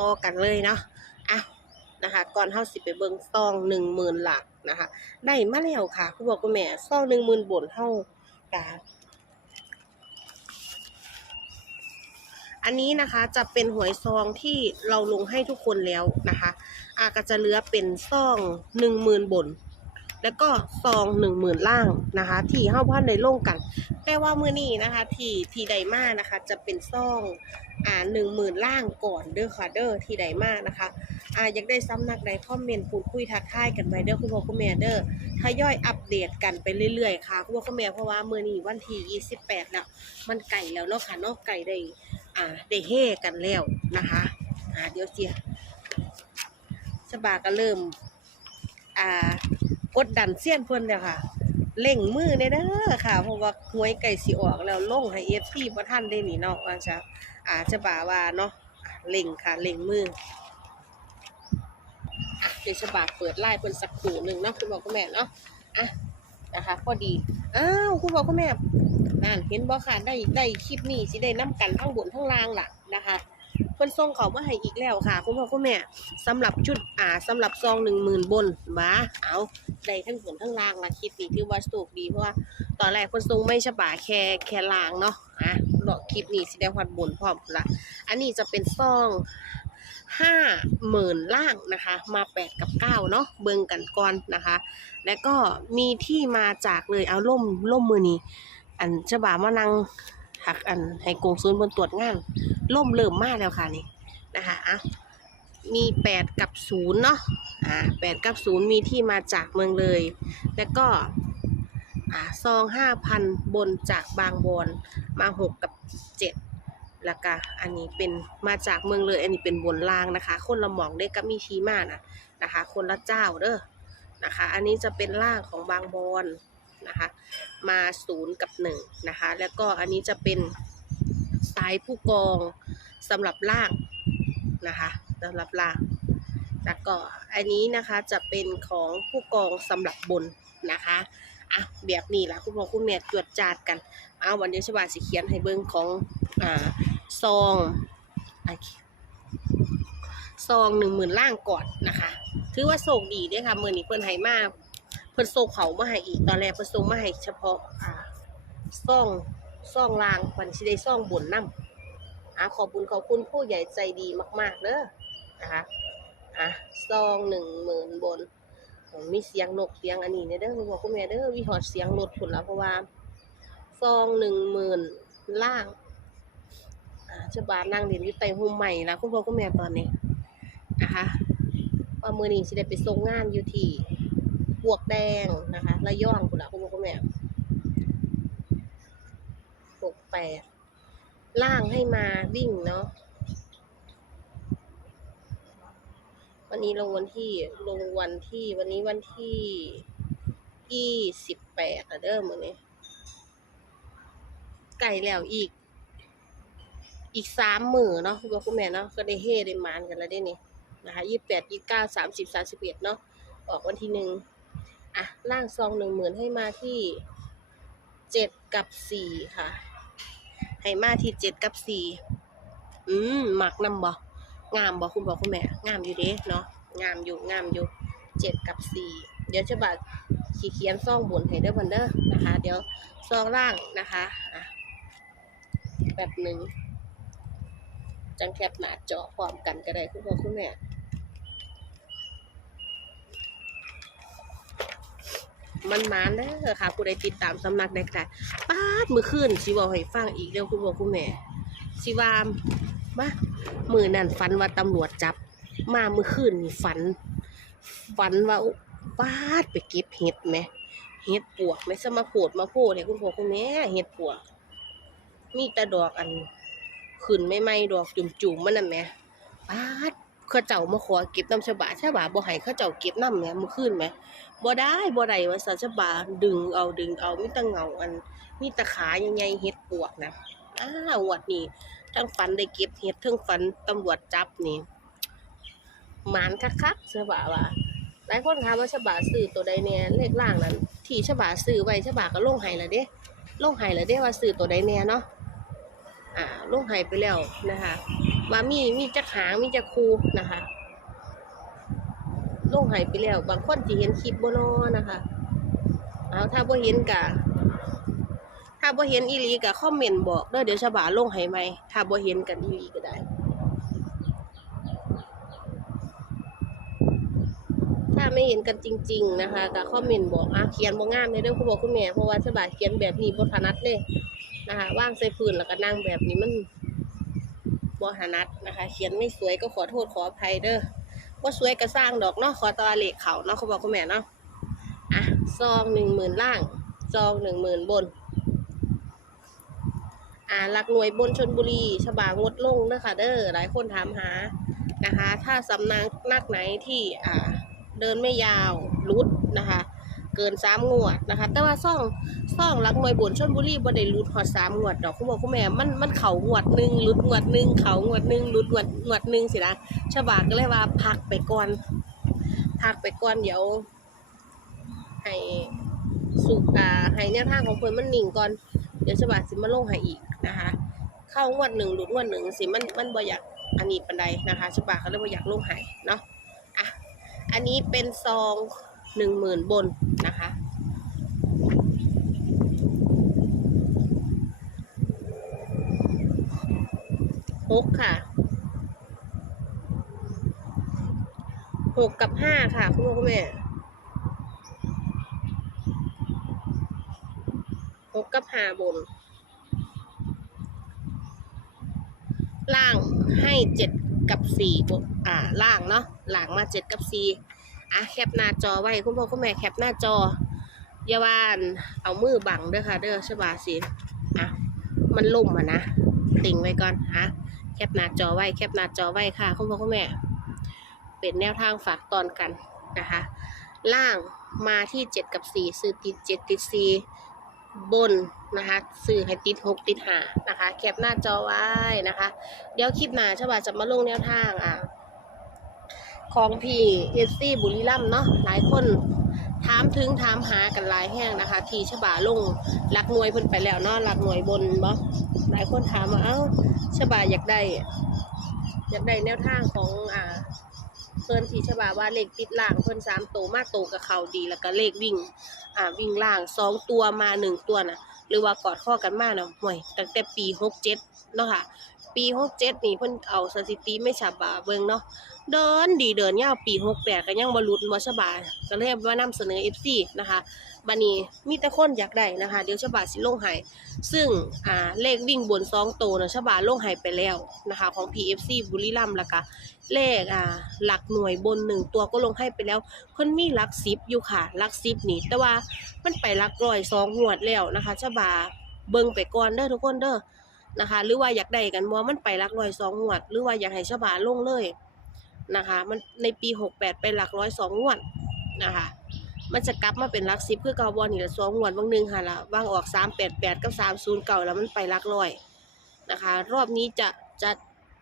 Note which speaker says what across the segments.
Speaker 1: ต่อกันเลยเนาะอะนะคะ ก่อนเฮาสิไปเบิ่งซองหนึ่งหมื่นหลักนะคะ ได้มาแล้วค่ะคุณบอกคุณแม่ซองหนึ่งหมื่นบนเฮากาอันนี้นะคะจะเป็นหวยซองที่เราลงให้ทุกคนแล้วนะคะอาก็จะเหลือเป็นซองหนึ่งหมื่นบน แล้วก็ซองหนึ่งหมื่นล่างนะคะ ที่เฮาพันได้ลงกันแต่ว่ามื้อนี้นะคะ ที่ที่ใดมานะคะ จะเป็นซองอ่าหนึ่งหมื่นล่างก่อนเด้อค่ะเด้อที่ใดมานะคะอ่าอยากได้ซ้ำนักใดคอมเมนต์พูดคุยทักทายกันไว้เด้อคุณพ่อคุณแม่เด้อทยอยอัปเดตกันไปเรื่อยๆค่ะคุณพ่อคุณแม่เพราะว่ามื้อนี้วันที่28แล้วมันไก่แล้วเนาะค่ะเนาะไก่ได้อ่าได้เฮกันแล้วนะคะอ่าเดี๋ยวเจียสบาก็เริ่มอ่า กดดันเสี้ยนเพิ่นแล้วค่ะเล่งมือได้เด้อค่ะเพราะว่าหวยไก่สิออกแล้วลงให้ FC บ่ทันได้หนีเนาะว่าซะอ่าจะบ่าว่าเนาะเล่งค่ะเล่งมืออะเดี๋ยวฉบากเปิดไล่เพิ่นสักคู่หนึ่งเนาะคุณบอกคุณแม่เนาะอะนะคะพอดีอ้าวคุณบอกคุณแม่นั่นเห็นบ่ค่ะได้ได้คลิปนี้สิได้น้กันทั้งบนทั้งล่างล่ะนะคะเพิ่นส่งเขามาให้อีกแล้วค่ะ คุณพ่อคุณแม่สำหรับชุดอ่าสำหรับซองหนึ่งหมื่นบนบ้าเอา ได้ทั้งบนทั้งล่างละคลิปนี้ถือว่าสุกดีเพราะว่าตอนแรกเพิ่นส่งไม่ฉบาแค่แค่ล่างเนาะอะรอคลิปนี้สิได้ฮอดบนพร้อมละอันนี้จะเป็นซองห้าหมื่นล่างนะคะ มาแปดกับเก้าเนาะเบิงกันก่อนนะคะ แล้วก็มีที่มาจากเลยเอาล่มล่มมือนี้อันฉบามานังหักอันให้กงศูนบนตรวจงานล่มเริ่มมากแล้วค่ะนี่นะคะอะ มีแปดกับศูนย์เนาะอ่าแปดกับศูนย์มีที่มาจากเมืองเลย แล้วก็อ่าซองห้าพันบนจากบางบอนมาหกกับเจ็ดแล้วก็อันนี้เป็นมาจากเมืองเลย อันนี้เป็นบนล่างนะคะ คนละหมองได้กับมีทีมานะนะคะ คนละเจ้าเด้อนะคะ อันนี้จะเป็นล่างของบางบอนนะคะมาศูนย์กับหนึ่งนะคะ แล้วก็อันนี้จะเป็นสายผู้กองสำหรับล่างนะคะ สำหรับล่างแล้วก็อันนี้นะคะจะเป็นของผู้กองสำหรับบนนะคะอะแบบนี้ละคุณพ่อคุณแม่ตรวจจาดกันเอาวันนี้ชบาสิเขียนให้เบิ่งของอ่าซองอซองหนึ่งหมื่นล่างก่อนนะคะถือว่าโชคดีด้วยค่ะมือนี้เพิ่นให้มาเพิ่นส่งเขามาให้อีกตอนแรกเพิ่นส่งมาให้เฉพาะอ่าซองซองล่างวันสิได้ซองบนนํอะขอบคุณขอบคุณผู้ใหญ่ใจดีมากๆเด้อ นะคะอะซองหนึ่งหมื่นบนมีเสียงนกเสียงอันนี้เด้อคุณพ่อคุณแม่เด้อวิหอดเสียงรถพุ่นแล้วเพราะว่าซองหนึ่งหมื่นล่างอ่าเจ้าบานนั่งเรียนอยู่ใต้ห่มใหม่นะคุณพ่อคุณแม่ตอนนี้นะคะว่ามือนี้สิได้ไปส่งงานอยู่ที่บวกแดงนะคะระย่องคุณละคุณพ่อคุณแม่หกแปดล่างให้มาวิ่งเนาะ วันนี้ลงวันที่ลงวันที่วันนี้วันที่ยี่สิบแปดอะเด้อมือนี้ไก่แล้วอีก อีกสามหมือเนาะคุณพ่อคุณแม่เนาะก็ได้เฮได้มานกันแล้วได้นี่นะคะยี่แปดยี่เก้าสามสิบสามสิบเอ็ดเนาะออกวันที่หนึ่งอะล่างซองหนึ่งหมื่นให้มาที่เจ็ดกับสี่ค่ะ ให้มาที่เจ็ดกับสี่อืมหมักนำบ่ งามบ่คุณพ่อคุณแม่ งามอยู่เด้เนาะ งามอยู่ งามอยู่เจ็ดกับสี่ เดี๋ยวจะบัดขีเขียนซองบนให้เด้อบันเด้อนะคะ เดี๋ยวซองล่างนะคะอะแบบหนึ่งจังแคปหนาจอพร้อมกันก็ได้คุณพ่อคุณแม่มันมานเด้อค่ะผู้ใดติดตามสำนักใดก็ได้ป้าดมือขึ้นสิบอกให้ฟังอีกเร็วคุณพ่อคุณแม่สิวาม มามือนั่นฝันว่าตำรวจจับ มามือขึ้นนี่ฝัน ฝันว่าป้าดไปเก็บเห็ดไหมเห็ดปวกไม่สมาโพดมาโพดเนี่ยคุณพ่อคุณแม่เห็ดปวก มีต่ดอกอันขึ้นไม่ไหมดอกจุ่มๆมันน่ะแหม่ปาดเขาเจ้ามาขอเก็บน้ำฉบาฉบาบ่ให้เขาเจ้าเก็บน้ำแหม่มื้อคืนแหมบ่ได้บ่ได้ว่าสันฉบาดึงเอาดึงเอามีต่เงาอันมีต่ขาใหญ่ๆเฮ็ดปวกนะอ้าวงวดนี้ ทั้งฝันได้เก็บเฮ็ดทั้งฝันตำรวจจับนี่หมานคักๆฉบาว่าหลายคนถามว่าฉบาซื้อตัวใดแน่เลขล่างนั้น ที่ฉบาซื้อไว้ฉบาก็ลงให้ล้วเด้ลงให้ล้วเด้ว่าซื้อตัวใดแน่เนาะอ่าลงไห้ไปแล้วนะคะ ว่ามีมีจักหางมีจักคูนะคะลงไห้ไปแล้ว บางคนที่เห็นคลิปบ่นอนะคะ เอาถ้าบ่เห็นกะ ถ้าบ่เห็นอีหลีกะคอมเมนต์บอกเด้อเดี๋ยวฉบาลงให้ใหมถ้าบ่เห็นกันอีหลีก็ได้ ถ้าไม่เห็นกันจริง ๆ นะคะก็คอมเมนต์บอกอะเขียนบ่งามเลยเด้อคุณบอกคุณแม่เพราะว่าฉบาเขียนแบบนี้บ่ถนัดเลยนะคะว่างใส่พื้นแล้วก็นั่งแบบนี้มันบ่ถนัดนะคะ เขียนไม่สวยก็ขอโทษขออภัยเด้อว่าสวยก็สร้างดอกเนาะขอตาเหล็กเขาเนาะเขาบอกคุณแม่เนาะอะซองหนึ่งหมื่นล่างซองหนึ่งหมื่นบน อ่าหลักหน่วยบนชนบุรีฉบางดลงเด้อค่ะเด้อหลายคนถามหานะคะ ถ้าสำนักนักไหนที่อ่าเดินไม่ยาวรุดนะคะ เกินสามงวดนะคะ แต่ว่าซ่องซ่องหลักหน่วยบนชนบุรีบ่ได้รุดหอดสามงวดดอกคุณบอกคุณแม่มันมันเข่างวดหนึ่งรุดงวดหนึ่งเข่างวดหนึ่งรุดงวดงวดหนึ่งสินะฉบาก็เลยว่าพักไปก่อนพักไปก่อนเดี๋ยวให้สุกอ่าให้แนวทางของเพิ่นมันหนิงก่อน เดี๋ยวฉบาสิมาลงให้อีก นะคะเข้างวดหนึ่งหลุดงวดหนึ่งสิมันมันบ่อยากอันนี้ปันใดนะคะฉบาเขาเลยบ่าอยากลงให้เนาะอะอันนี้เป็นซองหนึ่งหมื่นบนนะคะหกค่ะหกกับห้าค่ะคุณพ่อคุณแม่หกกับห้าบน ล่างให้เจ็ดกับสี่บนอ่าล่างเนาะหล่างมาเจ็ดกับสี่อะแคปหน้าจอไว้คุณพ่อคุณแม่แคปหน้าจออย่าวานเอามือบังเด้อค่ะเด้อใชบาสิอะมันล่มอะนะติ่งไว้ก่อนอะแคปหน้าจอไว้แคปหน้าจอไว้ค่ะคุณพ่อคุณแม่ เป็นแนวทางฝากตอนกันนะคะ ล่างมาที่เจ็ดกับสี่ซื้อติดเจ็ดติดสี่ บนนะคะซื้อให้ติดหกติดหานะคะ แคปหน้าจอไว้นะคะ เดี๋ยวคลิปหน้าชบาจะมาลงแนวทางอะของพี่เอสซี่บุรีรัมเนาะหลายคนถามถึงถามหากันหลายแห้งนะคะ ที่ฉบาลงหลักหน่วยเพิ่นไปแล้วเนาะหลักหน่วยบนบ่หลายคนถามว่าเอ้าฉบาอยากได้ อยากได้แนวทางของอ่า เพิ่นที่ฉบาว่าเลขติดล่างเพิ่นสามตัวมาตัวกับเขาดีแล้วก็เลขวิ่งอ่าวิ่งล่างสองตัวมาหนึ่งตัวน่ะหรือว่ากอดข้อกันมากนะห่วยตั้งแต่ปีหกเจ็ดเนาะค่ะ ปีหกเจ็ดนี่เพิ่นเอาสถิติไม่ฉบาเบิ่งเนาะ เดินดีเดินยาวปีหกแปดก็ยังบรรลุบ่ฉบาก็เลยว่านำเสนอ FC นะคะบัดนี้มีแต่คนอยากได้นะคะ เดี๋ยวฉบาสิลงให้ซึ่งอ่าเลขวิ่งบนสองโตวนะฉบาลงให้ไปแล้วนะคะ ของ PFC บุรีรัมย์ล้วก็เลขอ่าหลักหน่วยบนหนึ่งตัวก็ลงให้ไปแล้วเพิ่นมีหลักสิบอยู่ค่ะหลักสิบนี่แต่ว่ามันไปหลักร้อยสองงวดแล้วนะคะฉบาเบิ่งไปก่อนเด้อทุกคนเด้อนะคะ หรือว่าอยากได้กันบ่มันไปหลักร้อยสองงวด หรือว่าอยากให้ฉบาลงเลย นะคะ มันในปี 68 ไปหลักร้อยสองงวดนะคะ มันจะกลับมาเป็นหลักสิบคือเก่าบอลนี่ละสองงวดบางหนึงค่ะละว่างออก388กับ30เก่าแล้วมันไปหลักร้อยนะคะ รอบนี้จะจะ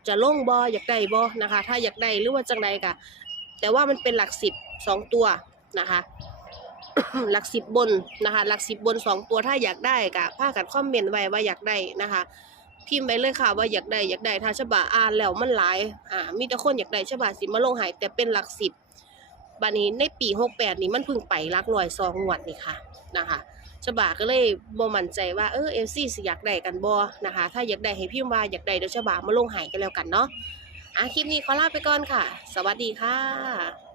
Speaker 1: จะลงบออยากได้บอนะคะ ถ้าอยากได้หรือว่าจังใดกะแต่ว่ามันเป็นหลักสิบสองตัวนะคะ หลักสิบบนนะคะ หลักสิบบนสองตัวถ้าอยากได้กะพากันคอมเมนต์ไว้ว่าอยากได้นะคะ พิมพ์ไปเลยค่ะว่าอยากได้อยากได้ถ้าฉบาอ่านแล้วมันหลายอ่ามีแต่คนอยากได้ฉบาสิมาลงหายแต่เป็นหลักสิบบัดนี้ในปีหกแปดนี่มันพึ่งไปลักร้อยสองงวดนี่ค่ะนะคะฉบาก็เลยบ่มั่นใจว่าเออเอฟซีสิอยากได้กันบ่นะคะ ถ้าอยากได้ให้พิมพ์ว่าอยากได้เดี๋ยวฉบามาลงหายกันแล้วกันเนาะอะคลิปนี้ขอลาไปก่อนค่ะ สวัสดีค่ะ